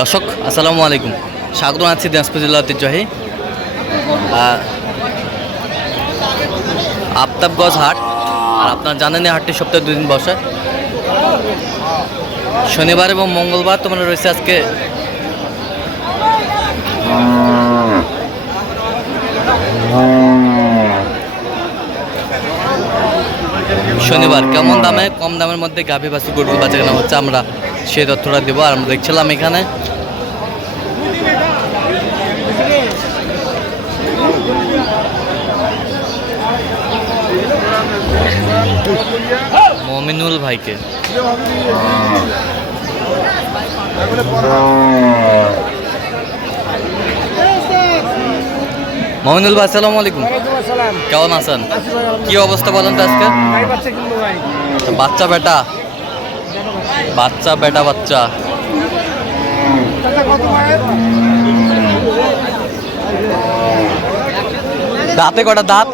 দর্শক আসসালামু আলাইকুম। স্বাগত আছি দিনাজপুর জেলা ঐতিহ্যবাহী আহ, আফতাবগঞ্জ হাট। আর আপনারা জানেন এই হাটটি সপ্তাহে দুদিন বসে। শনিবার এবং মঙ্গলবার তোমার রয়েছে আজকে শনিবার। কেমন দামে? কম দামের মধ্যে গাভী বাসু গরু বাচ্চা কেনা হচ্ছে আমরা। সেই তথ্যটা দেবো আর আমরা দেখছিলাম এখানে। মমিনুল ভাইকে। মমিনুল ভাই আসসালামু আলাইকুম। কেমন আছেন? কি অবস্থা বলেন তো আজকে? বাচ্চা বেটা। বাচ্চা বেটা বাচ্চা। দাঁতে কটা দাঁত?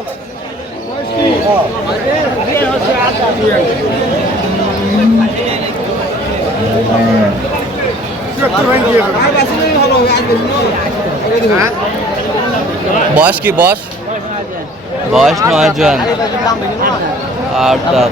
বয়স কি বয়স? বয়স নয় জন। আট দাঁত।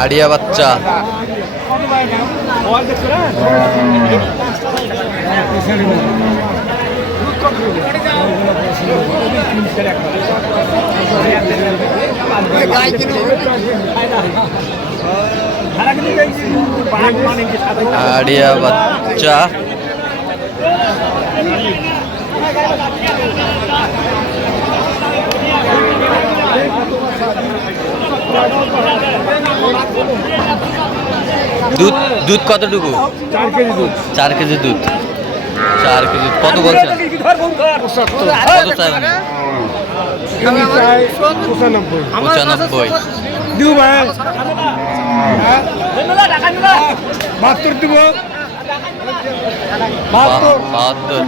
আড়িয়া বাচ্চা। আড়িয়া বাচ্চা। দুধ দুধ কতটুকু? চার কেজি দুধ। চার কেজি দুধ। চার কেজি কত বলছেন? কত চাই পঁচানব্বই। পঁচানব্বই? বাহাত্তর দিব। বাহাত্তর। বাহাত্তর।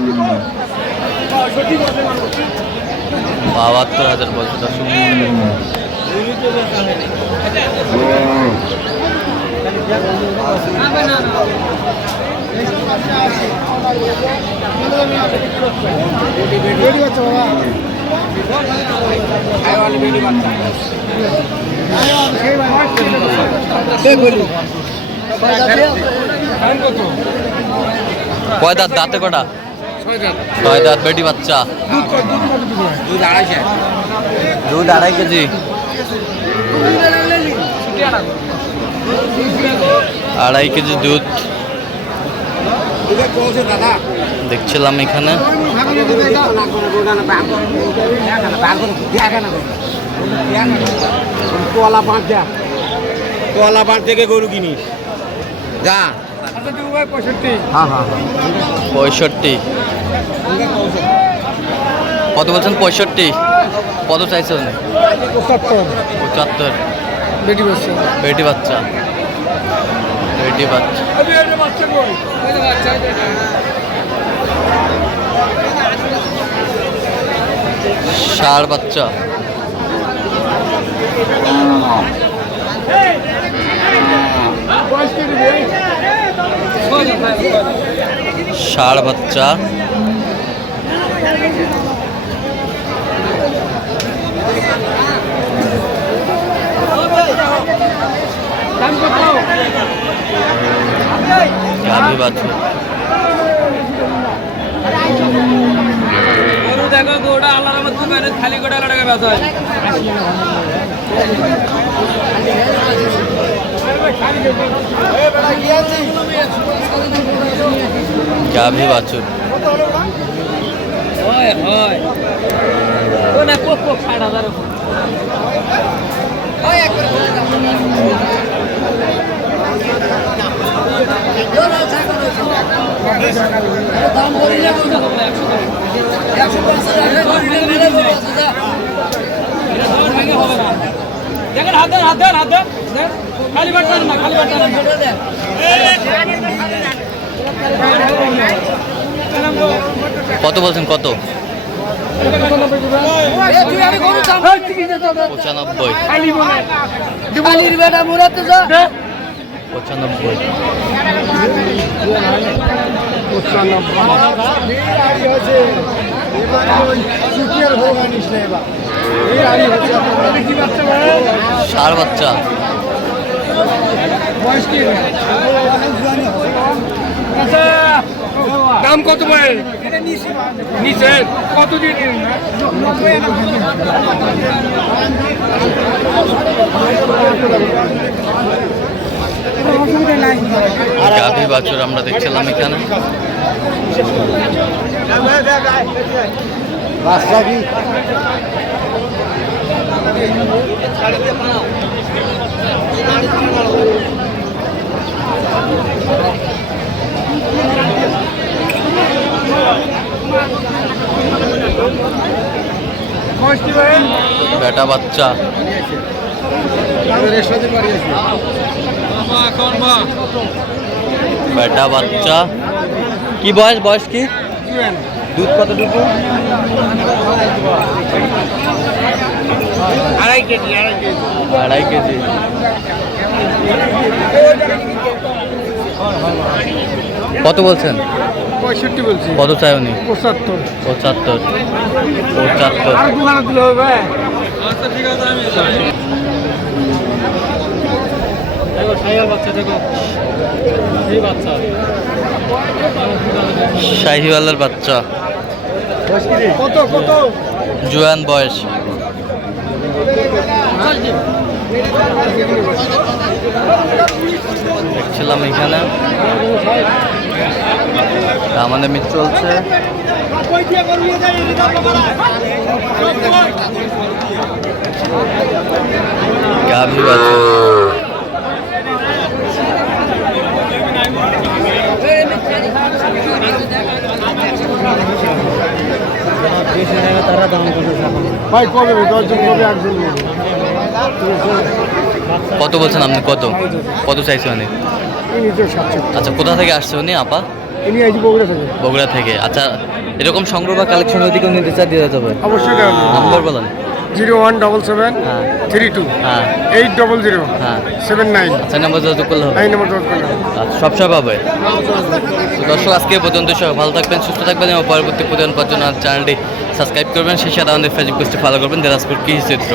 হাজার বলছে দর্শক বাবা? কয় দাঁত? দাঁতে কটা? ছয় দাঁত। বেটি বাচ্চা? দুধ আড়াই কেজি। আড়াই কেজি দুধ। দাদা দেখছিলাম এখানে। পাঁচ থেকে গরু কিনিস। যা। দিব ভাই পঁয়ষট্টি হ্যাঁ হ্যাঁ। পঁয়ষট্টি। কত বলছেন? পঁয়ষট্টি। কত চাইছেন? পঁচাত্তর। বেটি বসছে বেটি বাচ্চা। বেটি বাচ্চা বাচ্চা। ষাড় বাচ্চা। ষাড় বাচ্চা। গাভী বাছুর গরু দেখো গোটা আল্লাহর আমার দোকানে খালি গোটা টাকা বেচা হয়। গাভী বাছুর হয় হয়। ও না কোক কোক ষাট হাজার। দেখেন হাত হাত হাত কত বলছেন কত? পঁচানব্বই। পঁচানব্বই। ষাড় বাচ্চা। দাম কত পড়ে নিচে কত দিন গাভী বাছুর আমরা দেখছিলাম এখানে। বেটা বাচ্চা। বেটা বাচ্চা। কি বয়স বয়স কি? দুধ কত দুধ আড়াই কেজি। আড়াই কেজি। কত বলছেন? পঁয়ষট্টি বলছি। কত চাই উনি? পঁচাত্তর। পঁচাত্তর। পঁচাত্তর। আর দোকানে দিলে হবে। ঠিক আছে আমি দেখো সাইয়াল বাচ্চা দেখো। এই বাচ্চা। শাহিওয়ালার বাচ্চা। কত কত? জুয়ান বয়স। দেখছিলাম এখানে। আমাদের মিট চলছে গাভী বাছুর ভাই কবে? দশজন কবে একজন কত বলছেন আপনি? কত? কত চাইছে সাতশো আচ্ছা কোথা থেকে আসছে উনি আপা? ইনি বগুড়া থেকে। বগুড়া থেকে। আচ্ছা এরকম সংগ্রহ বা কালেকশন যদি কেউ নিতে চায় দিয়ে যাবে। অবশ্যই নাম্বার বলেন। জিরো ওয়ান ডবল সেভেন হ্যাঁ। থ্রি টু হ্যাঁ। এইট ডবল জিরো হ্যাঁ। Seven nine. আচ্ছা নাম্বার যোগাযোগ করলে হবে। নম্বর দশ করলে আচ্ছা, সব সব তো দর্শক আজকে পর্যন্ত সব ভালো থাকবেন সুস্থ থাকবেন এবং পরবর্তী প্রতিদিন পাওয়ার জন্য চ্যানেলটি সাবস্ক্রাইব করবেন সেই সাথে আমাদের ফেসবুক পেজটি ফলো করবেন দিনাজপুর কৃষি চিত্র।